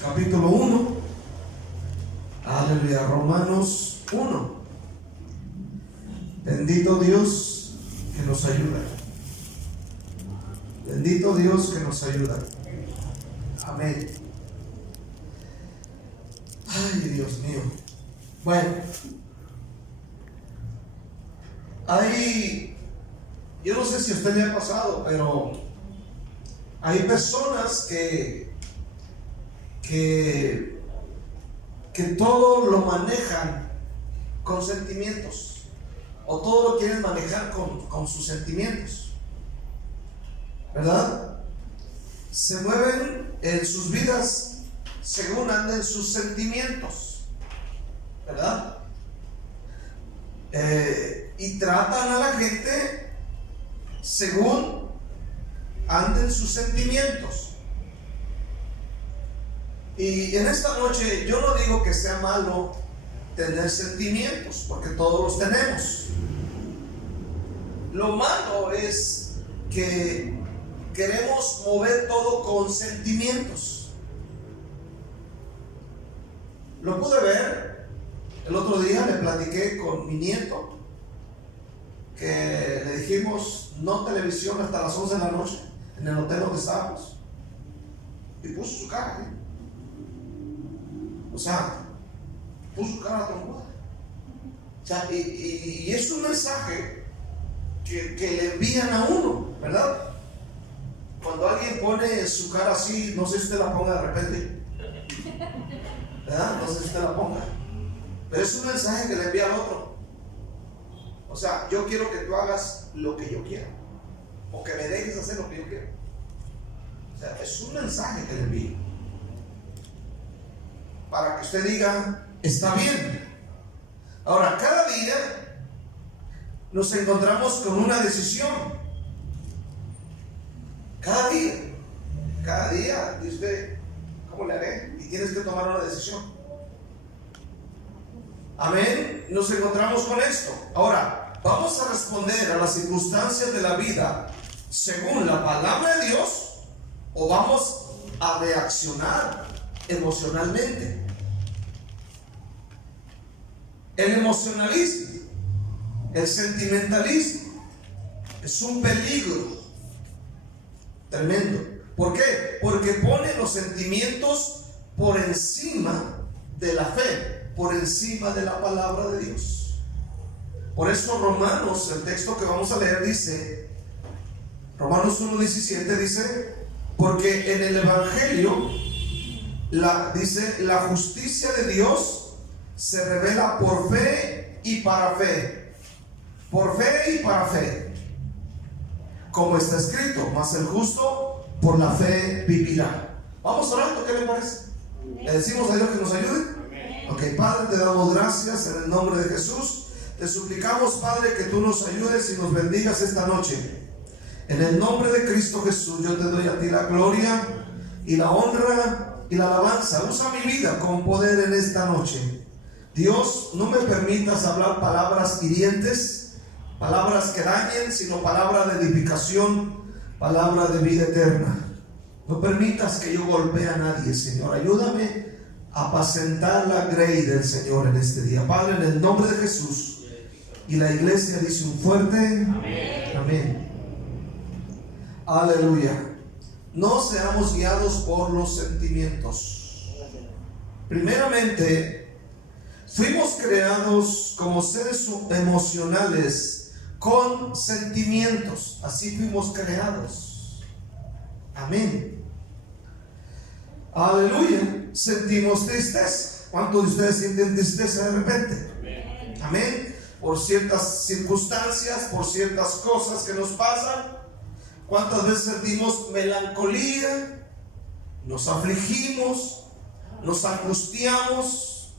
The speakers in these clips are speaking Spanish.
Capítulo 1. Aleluya. Romanos 1. Bendito Dios que nos ayuda. Bendito Dios que nos ayuda. Amén. Ay, Dios mío. Bueno, yo no sé si a usted le ha pasado, pero hay personas que todo lo manejan con sentimientos, o todo lo quieren manejar con sus sentimientos, ¿verdad? Se mueven en sus vidas según anden sus sentimientos, ¿verdad? Y tratan a la gente según anden sus sentimientos. Y en esta noche yo no digo que sea malo tener sentimientos, porque todos los tenemos. Lo malo es que queremos mover todo con sentimientos. Lo pude ver el otro día, le platiqué con mi nieto, que le dijimos no televisión hasta las 11 de la noche en el hotel donde estábamos, y puso su cara, ¿eh? O sea, puso su cara trombada. O sea, y es un mensaje que le envían a uno, ¿verdad? Cuando alguien pone su cara así, no sé si usted la ponga de repente, ¿verdad? No sé si usted la ponga, pero es un mensaje que le envía al otro. O sea, yo quiero que tú hagas lo que yo quiero, o que me dejes hacer lo que yo quiero. O sea, es un mensaje que le envía para que usted diga, está bien. Ahora, cada día nos encontramos con una decisión. Cada día, dice usted, ¿cómo le haré? Y tienes que tomar una decisión. Amén. Nos encontramos con esto. Ahora, ¿vamos a responder a las circunstancias de la vida según la palabra de Dios, o vamos a reaccionar emocionalmente? El emocionalismo, el sentimentalismo es un peligro tremendo. ¿Por qué? Porque pone los sentimientos por encima de la fe, por encima de la palabra de Dios. Por eso Romanos, el texto que vamos a leer, dice, Romanos 1:17 dice, porque en el Evangelio dice, la justicia de Dios se revela por fe y para fe. Por fe y para fe. Como está escrito, mas el justo por la fe vivirá. Vamos orando, ¿qué le parece? ¿Le decimos a Dios que nos ayude? Ok, Padre, te damos gracias en el nombre de Jesús. Te suplicamos, Padre, que tú nos ayudes y nos bendigas esta noche. En el nombre de Cristo Jesús, yo te doy a ti la gloria y la honra y la alabanza. Usa mi vida con poder en esta noche. Dios, no me permitas hablar palabras hirientes, palabras que dañen, sino palabra de edificación, palabra de vida eterna. No permitas que yo golpee a nadie, Señor. Ayúdame a apacentar la grey del Señor en este día. Padre, en el nombre de Jesús. Y la iglesia dice un fuerte amén. Amén. Aleluya. No seamos guiados por los sentimientos. Primeramente, fuimos creados como seres emocionales con sentimientos. Así fuimos creados. Amén. Aleluya. Sentimos tristeza. ¿Cuántos de ustedes sienten tristeza de repente? Amén. Por ciertas circunstancias, por ciertas cosas que nos pasan. ¿Cuántas veces sentimos melancolía? Nos afligimos, nos angustiamos.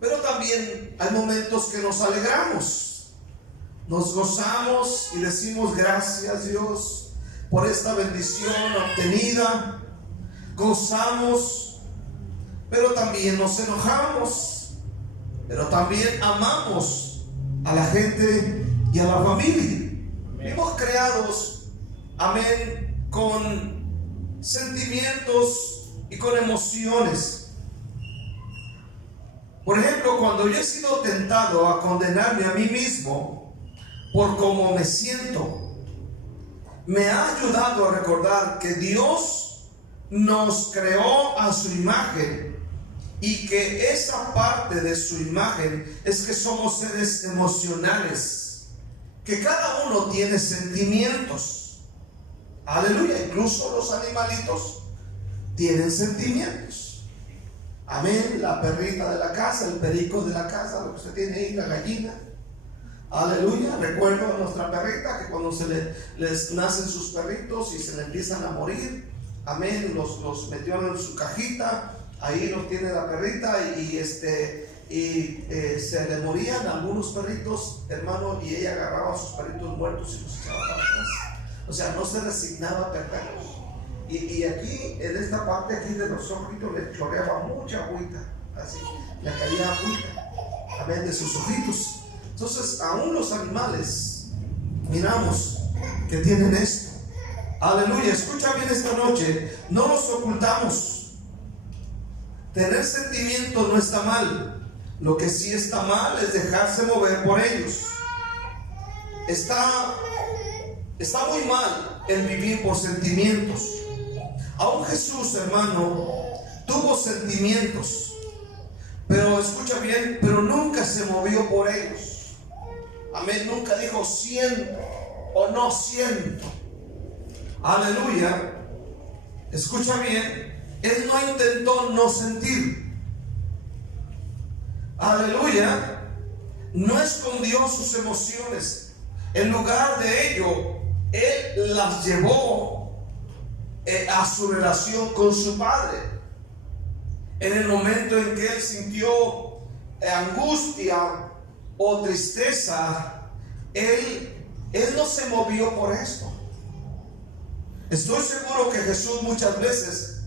Pero también hay momentos que nos alegramos, nos gozamos y decimos gracias, Dios, por esta bendición obtenida. Gozamos, pero también nos enojamos, pero también amamos a la gente y a la familia. Fuimos creados, amén, con sentimientos y con emociones. Por ejemplo, cuando yo he sido tentado a condenarme a mí mismo por cómo me siento, me ha ayudado a recordar que Dios nos creó a su imagen y que esa parte de su imagen es que somos seres emocionales, que cada uno tiene sentimientos. Aleluya, incluso los animalitos tienen sentimientos. Amén, la perrita de la casa, el perico de la casa, lo que usted tiene ahí, la gallina. Aleluya, recuerdo a nuestra perrita que cuando les nacen sus perritos y se le empiezan a morir, amén, los metió en su cajita, ahí los tiene la perrita y se le morían algunos perritos, hermano, y ella agarraba a sus perritos muertos y los echaba para atrás. O sea, no se resignaba a perderlos. Y aquí, en esta parte aquí de los ojitos, le chorreaba mucha agüita, así, le caía agüita, amén, de sus ojitos. Entonces, aún los animales, miramos que tienen esto. Aleluya, escucha bien esta noche, no los ocultamos. Tener sentimientos no está mal. Lo que sí está mal es dejarse mover por ellos. Está muy mal el vivir por sentimientos. Aún Jesús, hermano, tuvo sentimientos, pero escucha bien, pero nunca se movió por ellos. Amén, nunca dijo siento o no siento. Aleluya, escucha bien, él no intentó no sentir. Aleluya, no escondió sus emociones. En lugar de ello, él las llevó a su relación con su Padre. En el momento en que él sintió angustia o tristeza, él no se movió por esto. Estoy seguro que Jesús muchas veces,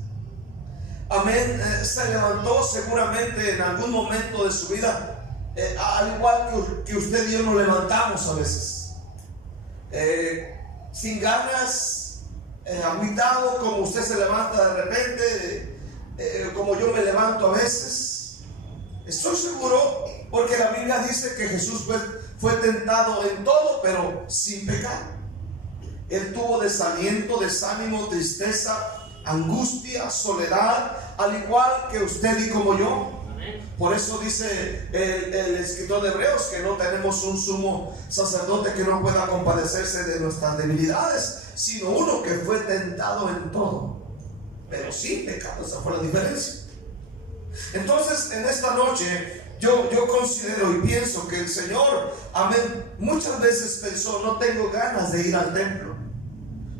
amén, se levantó seguramente en algún momento de su vida, al igual que usted y yo nos levantamos a veces, sin ganas, agüitado, como usted se levanta de repente, como yo me levanto a veces. Estoy seguro, porque la Biblia dice que Jesús fue tentado en todo, pero sin pecar. Él tuvo desaliento, desánimo, tristeza, angustia, soledad, al igual que usted y como yo. Por eso dice el escritor de Hebreos que no tenemos un sumo sacerdote que no pueda compadecerse de nuestras debilidades, sino uno que fue tentado en todo, pero sin pecado. Esa fue la diferencia. Entonces, en esta noche yo considero y pienso que el Señor, amén, muchas veces pensó: no tengo ganas de ir al templo,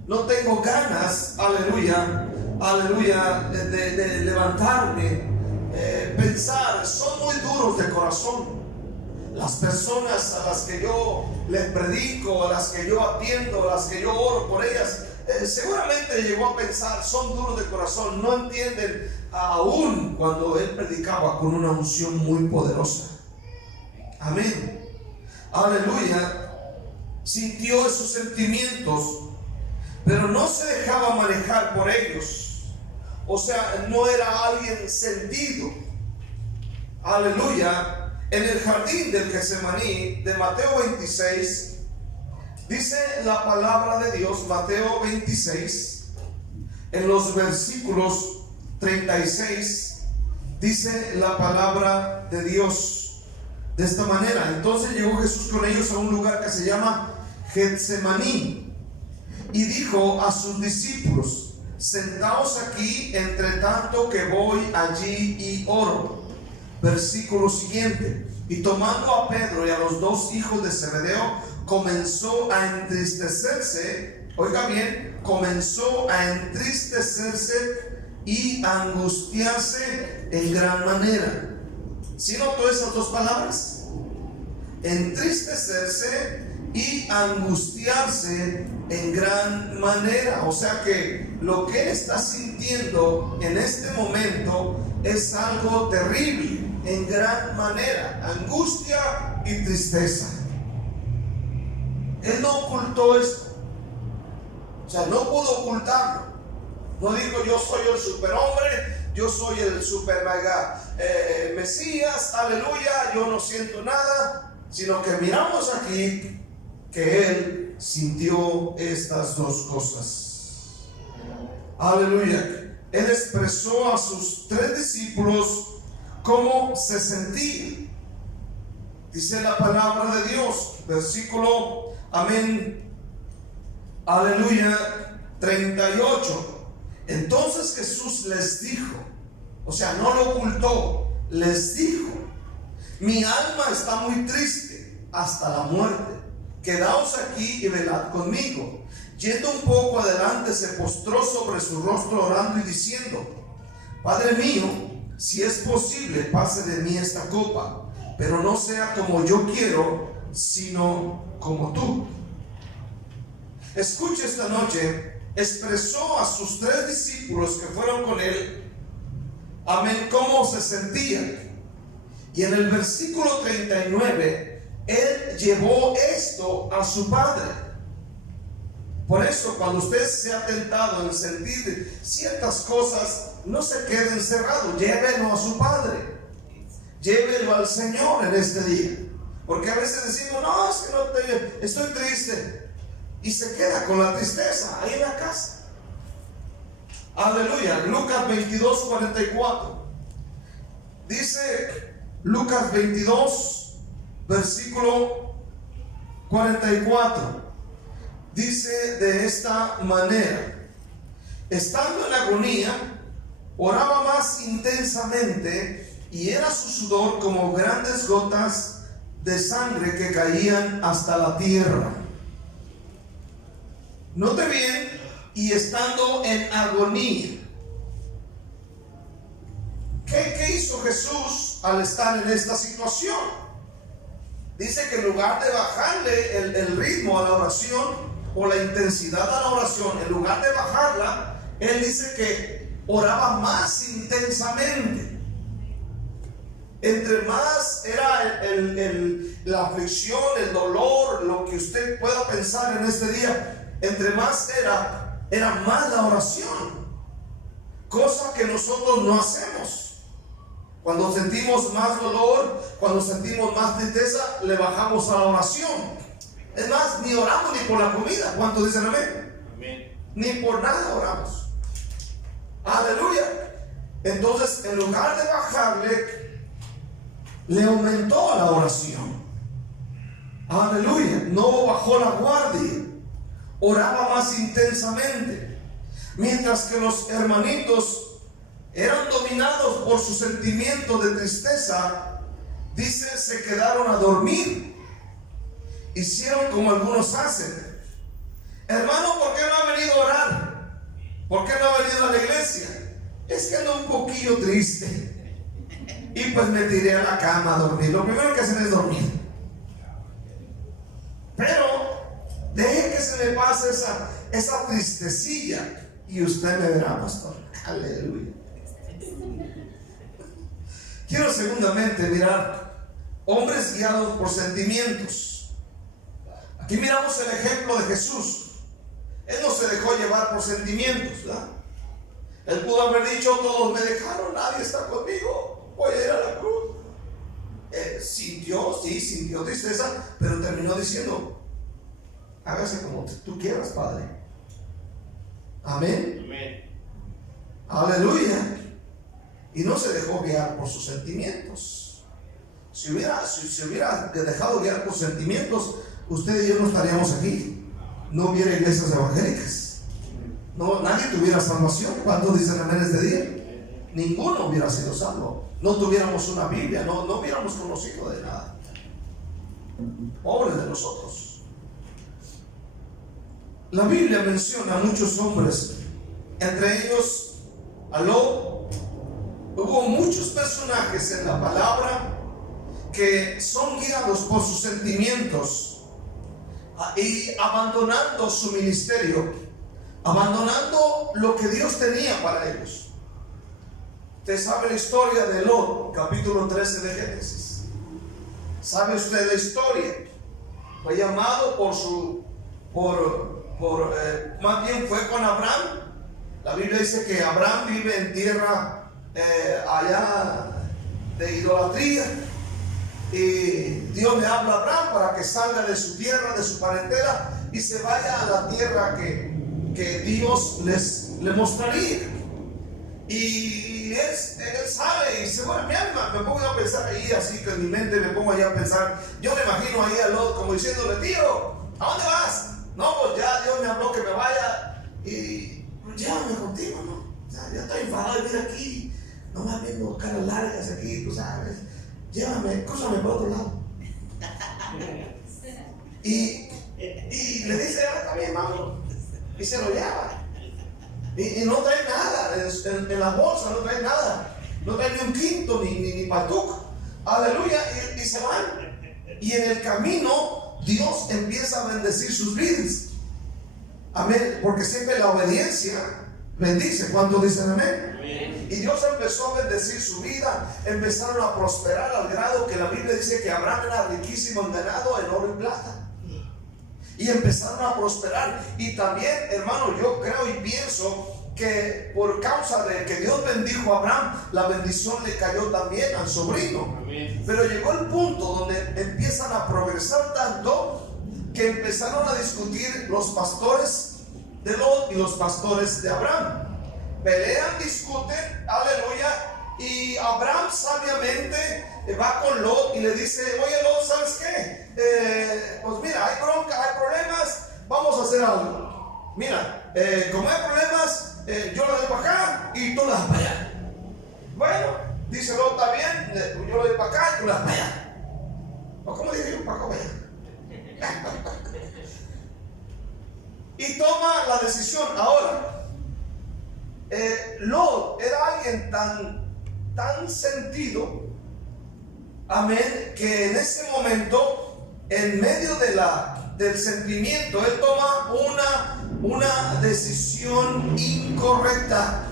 no tengo ganas, aleluya, de levantarme, pensar. Son muy duros de corazón las personas a las que yo les predico, a las que yo atiendo, a las que yo oro por ellas. Seguramente llegó a pensar: son duros de corazón, no entienden, aún cuando él predicaba con una unción muy poderosa. Amén, aleluya. Sintió esos sentimientos, pero no se dejaba manejar por ellos. O sea, no era alguien sentido. Aleluya. En el jardín del Getsemaní de Mateo 26, dice la palabra de Dios, Mateo 26, en los versículos 36, dice la palabra de Dios de esta manera: entonces llegó Jesús con ellos a un lugar que se llama Getsemaní y dijo a sus discípulos: sentaos aquí entre tanto que voy allí y oro. Versículo siguiente: y tomando a Pedro y a los dos hijos de Zebedeo, comenzó a entristecerse. Oiga bien, comenzó a entristecerse y a angustiarse en gran manera. ¿Sí notó esas dos palabras? Entristecerse y angustiarse en gran manera. O sea que lo que él está sintiendo en este momento es algo terrible, en gran manera, angustia y tristeza. Él no ocultó esto, o sea, no pudo ocultarlo. No dijo: yo soy el superhombre, yo soy el super mega Mesías, aleluya, yo no siento nada, sino que miramos aquí que él sintió estas dos cosas. Aleluya. Él expresó a sus 3 discípulos cómo se sentía. Dice la palabra de Dios, versículo, amén, aleluya, 38. Entonces Jesús les dijo, o sea, no lo ocultó, les dijo: mi alma está muy triste hasta la muerte. Quedaos aquí y velad conmigo. Yendo un poco adelante, se postró sobre su rostro orando y diciendo: Padre mío, si es posible, pase de mí esta copa, pero no sea como yo quiero, sino como tú. Escuche, esta noche expresó a sus 3 discípulos que fueron con él, amén, cómo se sentían. Y en el versículo 39, él llevó esto a su Padre. Por eso, cuando usted se ha tentado en sentir ciertas cosas, no se quede encerrado, llévelo a su Padre, llévelo al Señor en este día. Porque a veces decimos: no, es que no estoy triste, y se queda con la tristeza ahí en la casa. Aleluya. Lucas 22, 44. Dice Lucas 22, versículo 44. Dice de esta manera: estando en agonía, oraba más intensamente, y era su sudor como grandes gotas de sangre que caían hasta la tierra. Note bien, y estando en agonía. ¿Qué hizo Jesús al estar en esta situación? Dice que en lugar de bajarle el ritmo a la oración, o la intensidad a la oración, en lugar de bajarla, él dice que oraba más intensamente. Entre más era la aflicción, el dolor, lo que usted pueda pensar en este día, entre más era más la oración. Cosa que nosotros no hacemos. Cuando sentimos más dolor, cuando sentimos más tristeza, le bajamos a la oración. Es más, ni oramos ni por la comida. ¿Cuántos dicen amén? Amén. Ni por nada oramos. Aleluya. Entonces, en lugar de bajarle, le aumentó la oración. Aleluya. No bajó la guardia. Oraba más intensamente. Mientras que los hermanitos eran dominados por su sentimiento de tristeza, dice, se quedaron a dormir. Hicieron como algunos hacen. Hermano, ¿por qué no ha venido a orar? ¿Por qué no ha venido a la iglesia? Es que ando un poquillo triste, y pues me tiré a la cama a dormir. Lo primero que hacen es dormir. Pero deje que se me pase esa tristecilla, y usted me verá, pastor. Aleluya. Quiero segundamente mirar hombres guiados por sentimientos. Aquí miramos el ejemplo de Jesús. Él no se dejó llevar por sentimientos, ¿verdad? Él pudo haber dicho: todos me dejaron, nadie está conmigo, voy a ir a la cruz. Sintió tristeza, pero terminó diciendo: hágase como tú quieras, Padre. Amén. Amén. Aleluya. Y no se dejó guiar por sus sentimientos. Si se hubiera dejado guiar por sentimientos, usted y yo no estaríamos aquí. No hubiera iglesias evangélicas. No, nadie tuviera salvación. ¿Cuántos dicen amén este día? Ninguno hubiera sido salvo. No tuviéramos una Biblia, no hubiéramos conocido de nada. Pobres de nosotros. La Biblia menciona a muchos hombres, entre ellos a Lot. Hubo muchos personajes en la palabra que son guiados por sus sentimientos y abandonando su ministerio, abandonando lo que Dios tenía para ellos. Usted sabe la historia de Lot, capítulo 13 de Génesis. ¿Sabe usted la historia? Fue llamado más bien fue con Abraham. La Biblia dice que Abraham vive en tierra allá de idolatría. Y Dios le habla a Abraham para que salga de su tierra, de su parentela, y se vaya a la tierra que Dios le mostraría. Y él sale y dice, bueno, mi alma, me pongo a pensar ahí, así que en mi mente me pongo allá a pensar. Yo me imagino ahí a Lot como diciéndole, tío, ¿a dónde vas? No, pues ya Dios me habló que me vaya y pues llévame contigo, ¿no? O sea, ya estoy enfadado de vivir aquí, nomás viendo caras largas aquí, tú sabes. Llévame, crúzame por otro lado. Y le dice, está bien, vamos. Y se lo lleva. Y no trae nada en la bolsa, no trae nada. No trae ni un quinto, ni patuco. Aleluya. Y se van. Y en el camino, Dios empieza a bendecir sus vidas. Amén. Porque siempre la obediencia bendice. ¿Cuántos dicen amén? Y Dios empezó a bendecir su vida. Empezaron a prosperar al grado que la Biblia dice que Abraham era riquísimo en ganado, en oro y plata. Y empezaron a prosperar. Y también, hermano, yo creo y pienso que por causa de que Dios bendijo a Abraham, la bendición le cayó también al sobrino. Amén. Pero llegó el punto donde empiezan a progresar tanto que empezaron a discutir los pastores de Lot y los pastores de Abraham. Pelean, discuten, aleluya. Y Abraham sabiamente va con Lot y le dice, oye Lot, ¿sabes qué? Pues mira, hay bronca, hay problemas, vamos a hacer algo. Mira, como hay problemas, yo lo doy para acá y tú lo das para allá. Bueno, dice Lot, está bien, yo lo doy para acá y tú lo das para allá. ¿O cómo dije yo? Para acá, para allá. Y toma la decisión. Ahora, Lot era alguien tan sentido, amén, que en ese momento, en medio del sentimiento, él toma una decisión incorrecta.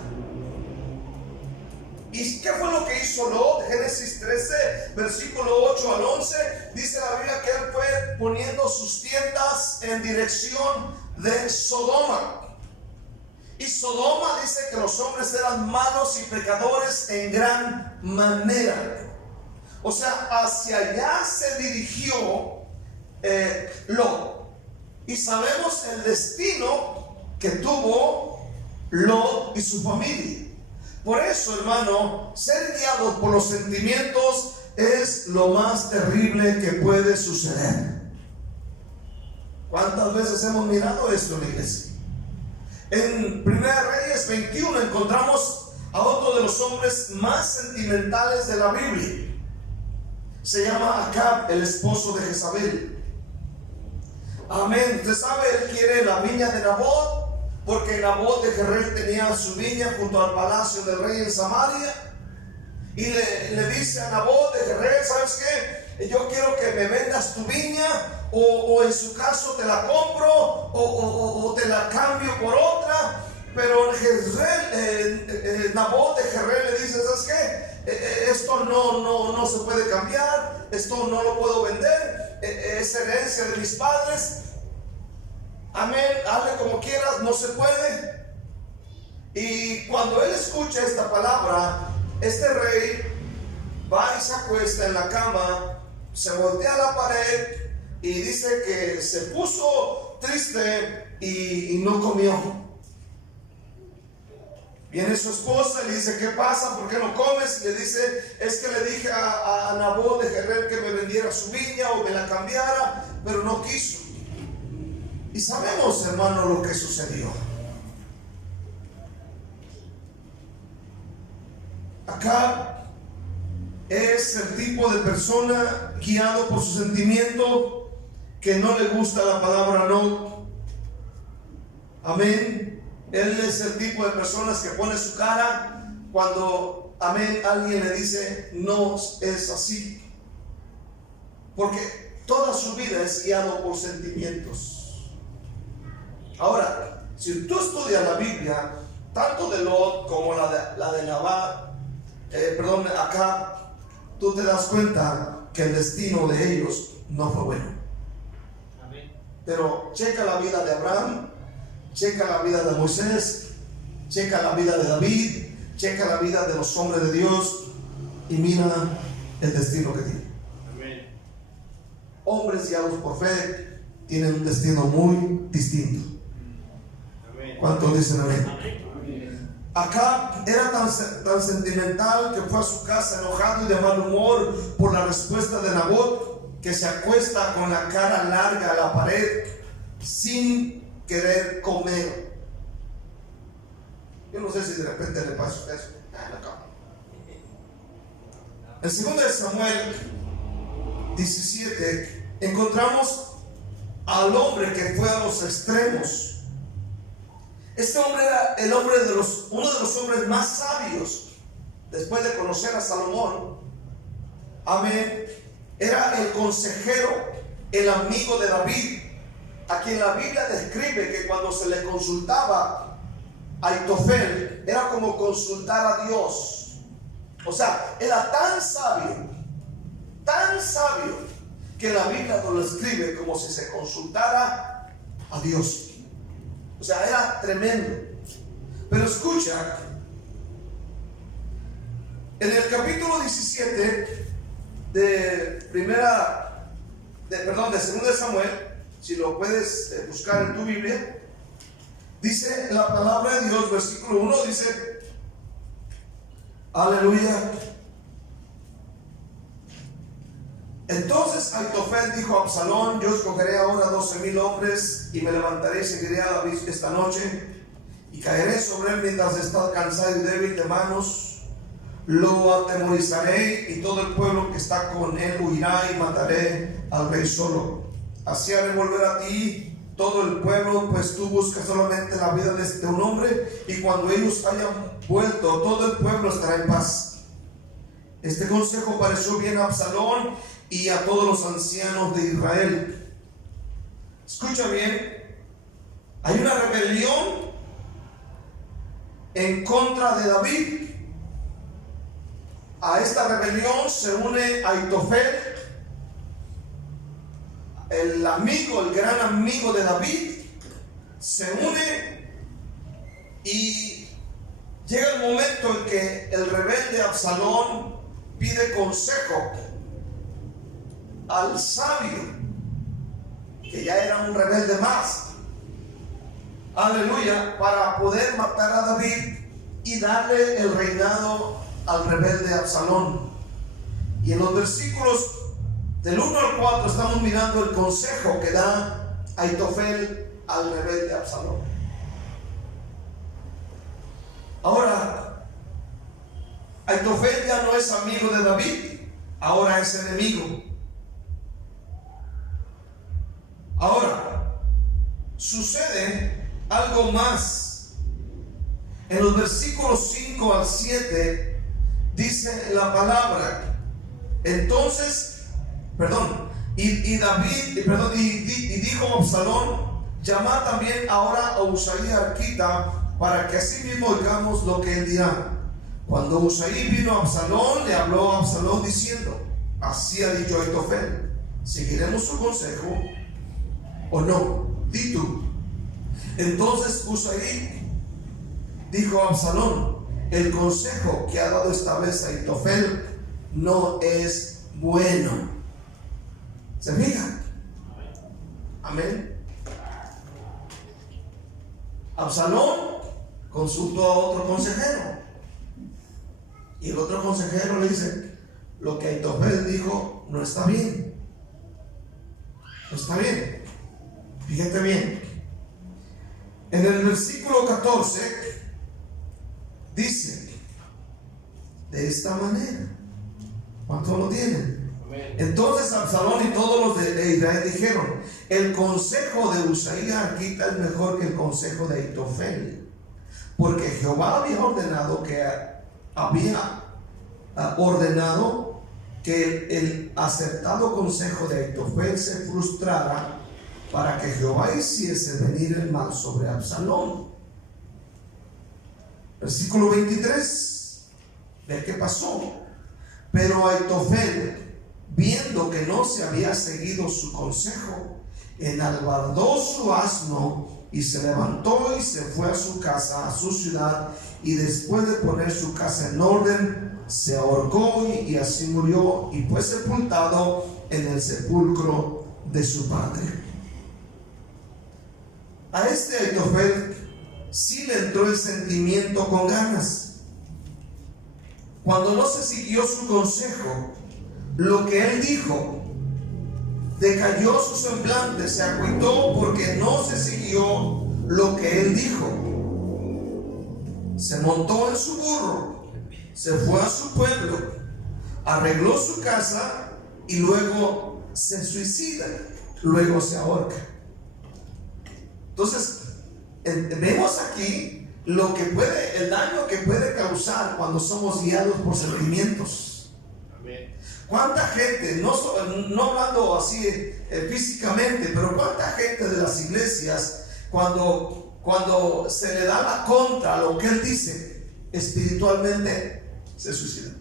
¿Y qué fue lo que hizo Lot? Génesis 13, versículo 8 al 11, dice la Biblia que él fue poniendo sus tiendas en dirección de Sodoma. Y Sodoma dice que los hombres eran malos y pecadores en gran manera. O sea, hacia allá se dirigió Lot. Y sabemos el destino que tuvo Lot y su familia. Por eso, hermano, ser guiado por los sentimientos es lo más terrible que puede suceder. ¿Cuántas veces hemos mirado esto en la iglesia? En 1 Reyes 21 encontramos a otro de los hombres más sentimentales de la Biblia. Se llama Acab, el esposo de Jezabel. Amén. Usted sabe, él quiere la viña de Nabot, porque Nabot de Jezreel tenía su viña junto al palacio del rey en Samaria. Y le dice a Nabot de Jezreel, ¿sabes qué? Yo quiero que me vendas tu viña, o en su caso te la compro, o te la cambio por otra. Pero Nabot de Jezreel le dice, ¿sabes qué? Esto no se puede cambiar, esto no lo puedo vender, es herencia de mis padres. Amén, hazle como quieras, no se puede. Y cuando él escucha esta palabra, este rey va y se acuesta en la cama, se voltea a la pared y dice que se puso triste y no comió. Viene su esposa y le dice, ¿qué pasa? ¿Por qué no comes? Y le dice, es que le dije a Nabot de Jezreel que me vendiera su viña o me la cambiara, pero no quiso. Y sabemos, hermano, lo que sucedió. Acá es el tipo de persona guiado por su sentimiento, que no le gusta la palabra no. Amén. Él es el tipo de personas que pone su cara cuando, amén, alguien le dice no es así. Porque toda su vida es guiado por sentimientos. Ahora, si tú estudias la Biblia, tanto de Lot como la de acá, tú te das cuenta que el destino de ellos no fue bueno. Amén. Pero checa la vida de Abraham, checa la vida de Moisés, checa la vida de David, checa la vida de los hombres de Dios y mira el destino que tienen. Amén. Hombres guiados por fe tienen un destino muy distinto. Amén. ¿Cuántos dicen amén? Amén. Acá era tan sentimental que fue a su casa enojado y de mal humor por la respuesta de Nabot, que se acuesta con la cara larga a la pared sin querer comer. Yo no sé si de repente le pasa eso. En 2 Samuel 17 encontramos al hombre que fue a los extremos. Este hombre era uno de los hombres más sabios después de conocer a Salomón. Amén. Era el consejero, el amigo de David, a quien la Biblia describe que cuando se le consultaba a Aitofel era como consultar a Dios. O sea, era tan sabio, que la Biblia nos lo escribe como si se consultara a Dios. O sea, era tremendo. Pero escucha, en el capítulo 17 de 2 de Samuel, si lo puedes buscar en tu Biblia, dice la palabra de Dios, versículo 1, dice, aleluya. Entonces Aitofel dijo a Absalón: yo escogeré ahora 12,000 hombres y me levantaré y seguiré a David esta noche y caeré sobre él mientras está cansado y débil de manos. Lo atemorizaré y todo el pueblo que está con él huirá y mataré al rey solo. Así haré volver a ti todo el pueblo, pues tú buscas solamente la vida de un hombre, y cuando ellos hayan vuelto todo el pueblo estará en paz. Este consejo pareció bien a Absalón y a todos los ancianos de Israel. Escucha bien, hay una rebelión en contra de David. A esta rebelión se une Aitofel, el gran amigo de David, se une, y llega el momento en que el rebelde Absalón pide consejo al sabio, que ya era un rebelde más, aleluya, para poder matar a David y darle el reinado al rebelde Absalón. Y en los versículos del 1 al 4 estamos mirando el consejo que da Aitofel al rebelde Absalón. Ahora, Aitofel ya no es amigo de David, ahora es enemigo. Ahora, sucede algo más. En los versículos 5 al 7 dice la palabra. Entonces, y dijo Absalón: llamad también ahora a Usaí Arquita, para que así mismo oigamos lo que él dirá. Cuando Usaí vino a Absalón, le habló a Absalón diciendo: así ha dicho Aitofel, ¿seguiremos su consejo o no? Di tú. Entonces Usaí dijo a Absalón: el consejo que ha dado esta vez Aitofel no es bueno. ¿Se fijan? Amén. Absalón consultó a otro consejero, y el otro consejero le dice: lo que Aitofel dijo no está bien. No está bien. Fíjate bien. En el versículo 14 dice de esta manera. ¿Cuántos lo tienen? Entonces Absalón y todos los de Israel dijeron: el consejo de Usaí Arquita es mejor que el consejo de Aitofel, porque Jehová había ordenado que el acertado consejo de Aitofel se frustrara, para que Jehová hiciese venir el mal sobre Absalón. Versículo 23. ¿Ve qué pasó? Pero Aitofel, viendo que no se había seguido su consejo, enalbardó su asno y se levantó y se fue a su casa, a su ciudad, y después de poner su casa en orden, se ahorcó y así murió, y fue sepultado en el sepulcro de su padre. A este Ahitofel sí le entró el sentimiento con ganas. Cuando no se siguió su consejo, lo que él dijo, decayó su semblante, se agüitó porque no se siguió lo que él dijo. Se montó en su burro, se fue a su pueblo, arregló su casa y luego se suicida, luego se ahorca. Entonces, vemos aquí lo que puede, el daño que puede causar cuando somos guiados por sentimientos. Amén. ¿Cuánta gente, no hablando así físicamente, pero cuánta gente de las iglesias, cuando se le da la contra a lo que él dice, espiritualmente se suicida?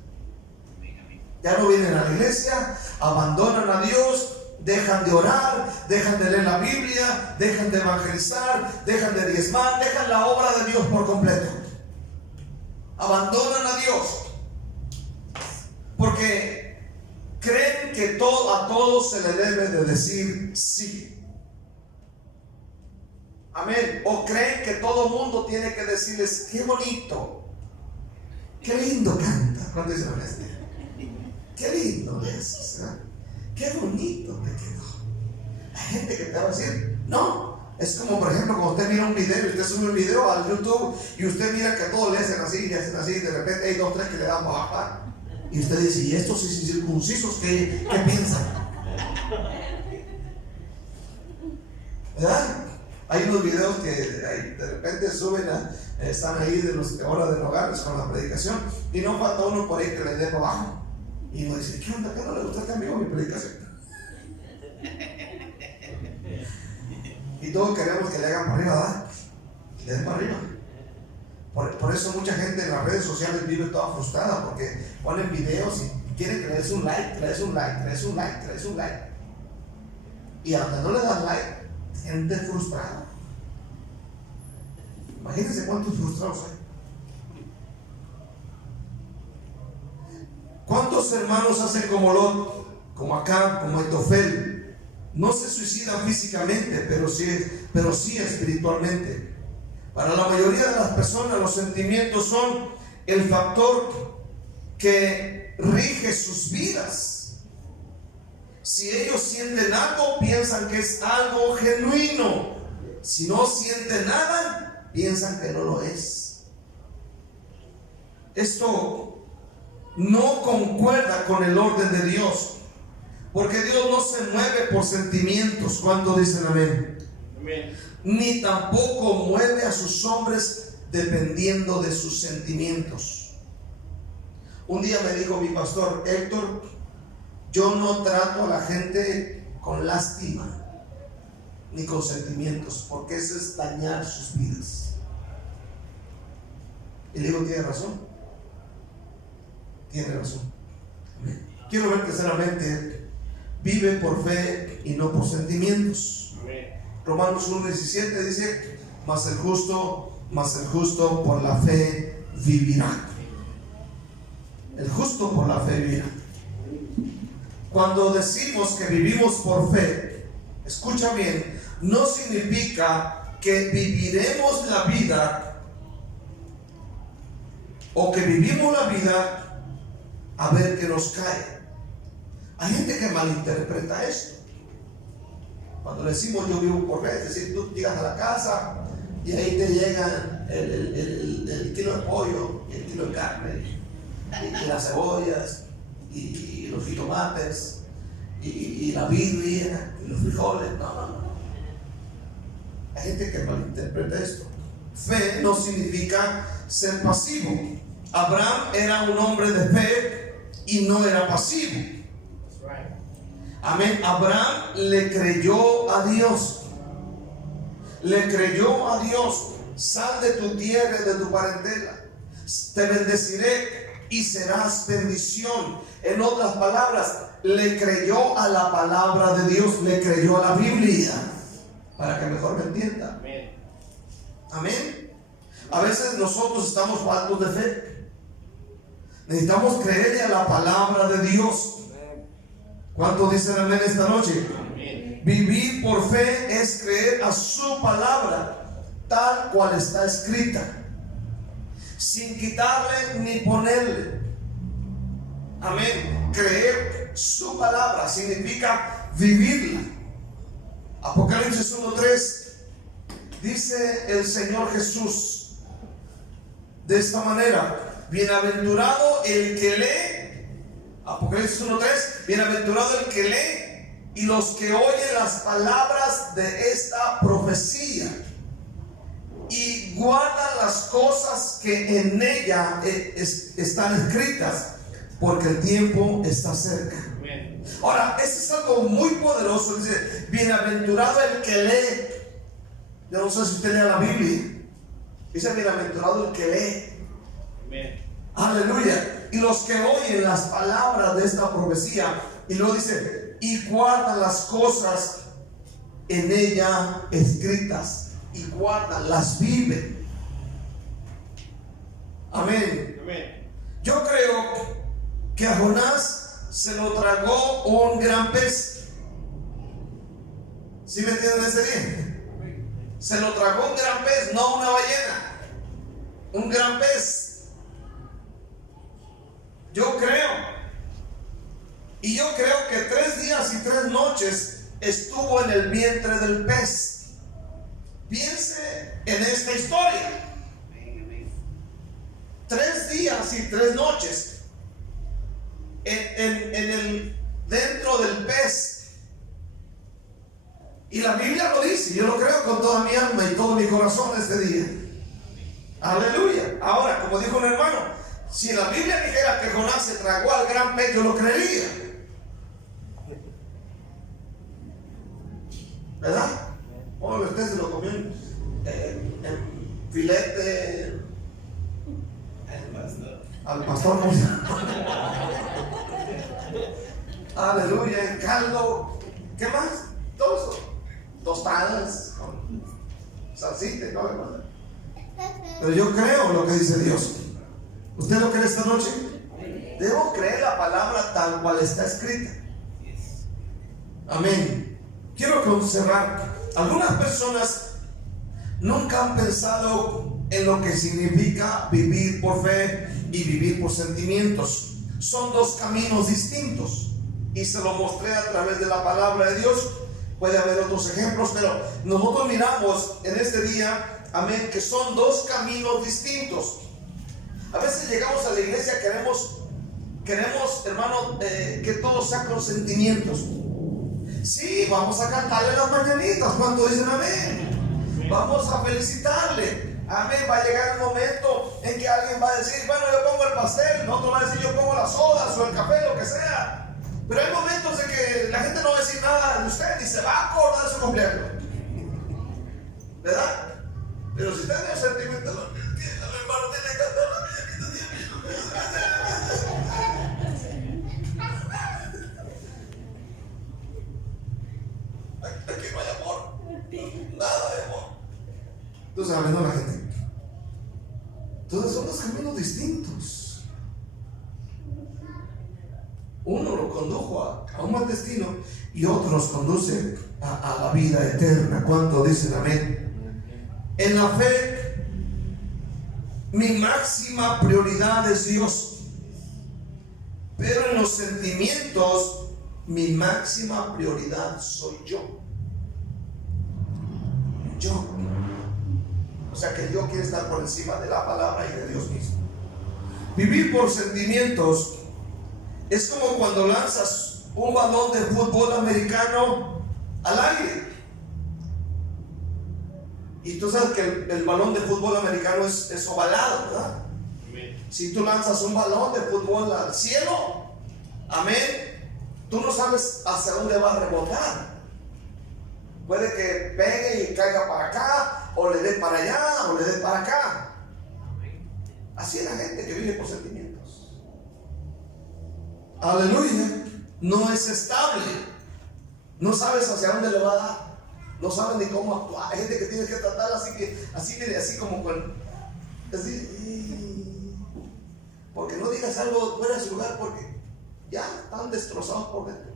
Ya no vienen a la iglesia, abandonan a Dios, dejan de orar, dejan de leer la Biblia, dejan de evangelizar, dejan de diezmar, dejan la obra de Dios por completo. Abandonan a Dios porque creen que a todos se le debe de decir sí. Amén. O creen que todo el mundo tiene que decirles: qué bonito, qué lindo canta. ¿Cuánto dicen amén? Qué lindo es, ¿eh? Qué bonito te quedó. Hay gente que te va a decir: no. Es como, por ejemplo, cuando usted mira un video y usted sube un video al YouTube y usted mira que todos le hacen así y hacen así, y de repente hay 2 o 3 que le dan baja. Y usted dice: ¿y estos incircuncisos qué piensan? ¿Verdad? Hay unos videos que de repente suben, están ahí de los horas de hogares con la predicación, y no falta uno por ahí que le dé para abajo. Y uno dice: ¿qué onda? ¿Qué no le gusta este amigo mi predicación? Y todos queremos que le hagan para arriba, ¿verdad? Que le den para arriba. Por eso mucha gente en las redes sociales vive toda frustrada, porque ponen videos y quieren que le des un like, que le des un like, que le des un like, que le des un like. Y aunque no le das like, gente frustrada. Imagínense cuántos frustrados hay. ¿Cuántos hermanos hacen como Lot, como Acab, como Ahitofel? No se suicidan físicamente, pero sí espiritualmente. Para la mayoría de las personas, los sentimientos son el factor que rige sus vidas. Si ellos sienten algo, piensan que es algo genuino. Si no sienten nada, piensan que no lo es. Esto no concuerda con el orden de Dios, porque Dios no se mueve por sentimientos. ¿Cuánto dicen amén? Amén. Ni tampoco mueve a sus hombres dependiendo de sus sentimientos. Un día me dijo mi pastor: Héctor, yo no trato a la gente con lástima ni con sentimientos, porque eso es dañar sus vidas. Y le digo: tiene razón. Tiene razón. Quiero ver que sinceramente vive por fe y no por sentimientos. Amén. Romanos 1:17 dice: mas el justo por la fe vivirá. El justo por la fe vivirá. Cuando decimos que vivimos por fe, escucha bien, no significa que viviremos la vida o que vivimos la vida a ver qué nos cae. Hay gente que malinterpreta esto. Cuando decimos yo vivo por fe, es decir, tú llegas a la casa y ahí te llegan el kilo de pollo y el kilo de carne y las cebollas y los jitomates y la birria y los frijoles. No. Hay gente que malinterpreta esto. Fe no significa ser pasivo. Abraham era un hombre de fe y no era pasivo. Amén. Abraham le creyó a Dios. Le creyó a Dios. Sal de tu tierra y de tu parentela. Te bendeciré y serás bendición. En otras palabras, le creyó a la palabra de Dios, le creyó a la Biblia. Para que mejor me entienda. Amén. A veces nosotros estamos faltos de fe. Necesitamos creerle a la palabra de Dios. ¿Cuántos dicen amén esta noche? Amén. Vivir por fe es creer a su palabra tal cual está escrita, sin quitarle ni ponerle. Amén. Creer su palabra significa vivirla. Apocalipsis 1:3 dice el Señor Jesús de esta manera: bienaventurado el que lee. Apocalipsis 1:3: bienaventurado el que lee y los que oyen las palabras de esta profecía y guardan las cosas que en ella están escritas, porque el tiempo está cerca. Amén. Ahora, esto es algo muy poderoso. Dice: bienaventurado el que lee. Yo no sé si usted lee la Biblia. Dice: bienaventurado el que lee. Amén. Aleluya. Y los que oyen las palabras de esta profecía. Y luego dice: y guardan las cosas en ella escritas. Y guardan, las viven. Amén. Amén. Yo creo que a Jonás se lo tragó un gran pez. ¿Sí me entienden ese día? Se lo tragó un gran pez, no una ballena. Un gran pez. Yo creo. Y yo creo que 3 días y 3 noches estuvo en el vientre del pez. Piense en esta historia. 3 días y 3 noches dentro del pez. Y la Biblia lo dice. Yo lo creo con toda mi alma y todo mi corazón este día. Aleluya. Ahora, como dijo un hermano, si la Biblia dijera que Jonás se tragó al gran pez, yo lo creería, ¿verdad? O usted se lo comió en filete al pastor. Aleluya. En caldo. ¿Qué más? Todo eso. Tostadas con salsita y todo lo demás. Pero yo creo lo que dice Dios. ¿Usted lo cree esta noche? Debo creer la palabra tal cual está escrita. Amén. Quiero conservar. Algunas personas nunca han pensado en lo que significa vivir por fe y vivir por sentimientos. Son 2 caminos distintos, y se lo mostré a través de la palabra de Dios. Puede haber otros ejemplos, pero nosotros miramos en este día, amén, que son 2 caminos distintos. A veces llegamos a la iglesia, queremos, hermano, que todo sea con sentimientos. Sí, vamos a cantarle las mañanitas. ¿Cuánto dicen amén? Vamos a felicitarle. Amén. Va a llegar el momento en que alguien va a decir: bueno, yo pongo el pastel. Otro va a decir: yo pongo las sodas o el café, lo que sea. Pero hay momentos en que la gente no va a decir nada de usted, ni se va a acordar de su cumpleaños, ¿verdad? Pero si usted es sentimental, el hermano tiene que cantar la mañanita. Aquí no hay amor, nada de amor. Entonces, hablando a la gente. Entonces son 2 caminos distintos. Uno lo condujo a un mal destino y otro nos conduce a la vida eterna. ¿Cuánto dicen amén? En la fe, mi máxima prioridad es Dios, pero en los sentimientos, mi máxima prioridad soy yo. O sea que yo quiero estar por encima de la palabra y de Dios mismo. Vivir por sentimientos es como cuando lanzas un balón de fútbol americano al aire. Y tú sabes que el balón de fútbol americano es ovalado, ¿verdad? Amén. Si tú lanzas un balón de fútbol al cielo, amén, tú no sabes hacia dónde va a rebotar. Puede que pegue y caiga para acá, o le dé para allá, o le dé para acá. Así es la gente que vive por sentimientos. Aleluya. No es estable. No sabes hacia dónde le va a dar. no saben ni cómo actuar. Hay gente que tiene que tratar así como con, así, porque no digas algo fuera de su lugar, porque ya están destrozados por dentro.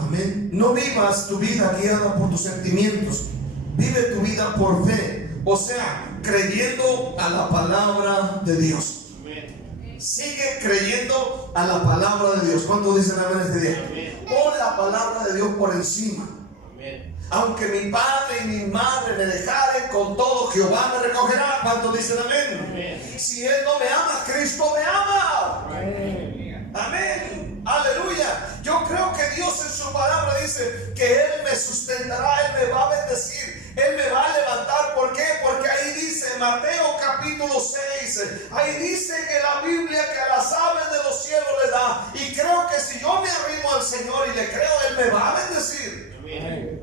Amén. No vivas tu vida guiada por tus sentimientos. Vive tu vida por fe. O sea, creyendo a la palabra de Dios. Amén. Sigue creyendo a la palabra de Dios. ¿Cuántos dicen amén este día? Amén. Pon la palabra de Dios por encima. Amén. Aunque mi padre y mi madre me dejaren, con todo Jehová me recogerá. ¿Cuántos dicen amén? Amén. Si Él no me ama, Cristo me ama. Amén. Amén, aleluya. Yo creo que Dios en su palabra dice que Él me sustentará, Él me va a bendecir, Él me va a levantar. ¿Por qué? Porque ahí dice, Mateo capítulo 6, ahí dice que la Biblia que a las aves de los cielos le da. Y creo que si yo me arrimo al Señor y le creo, Él me va a bendecir. Amén.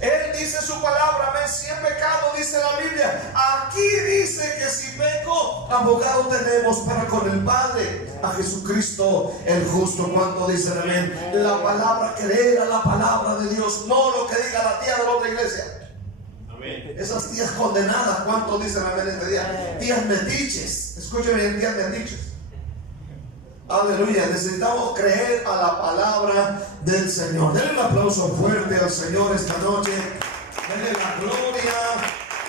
Él dice su palabra, amén. Si he pecado, dice la Biblia, aquí dice que si peco, abogado tenemos para con el Padre, a Jesucristo el justo. ¿Cuánto dicen amén? La palabra, creer a la palabra de Dios, no lo que diga la tía de la otra iglesia. Amén. Esas tías condenadas, ¿cuántos dicen amén este día? Tías metiches, escúcheme bien, tías metiches. Aleluya, necesitamos creer a la palabra del Señor. Denle un aplauso fuerte al Señor esta noche. Denle la gloria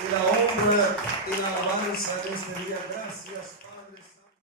y la honra y la alabanza en este día. Gracias.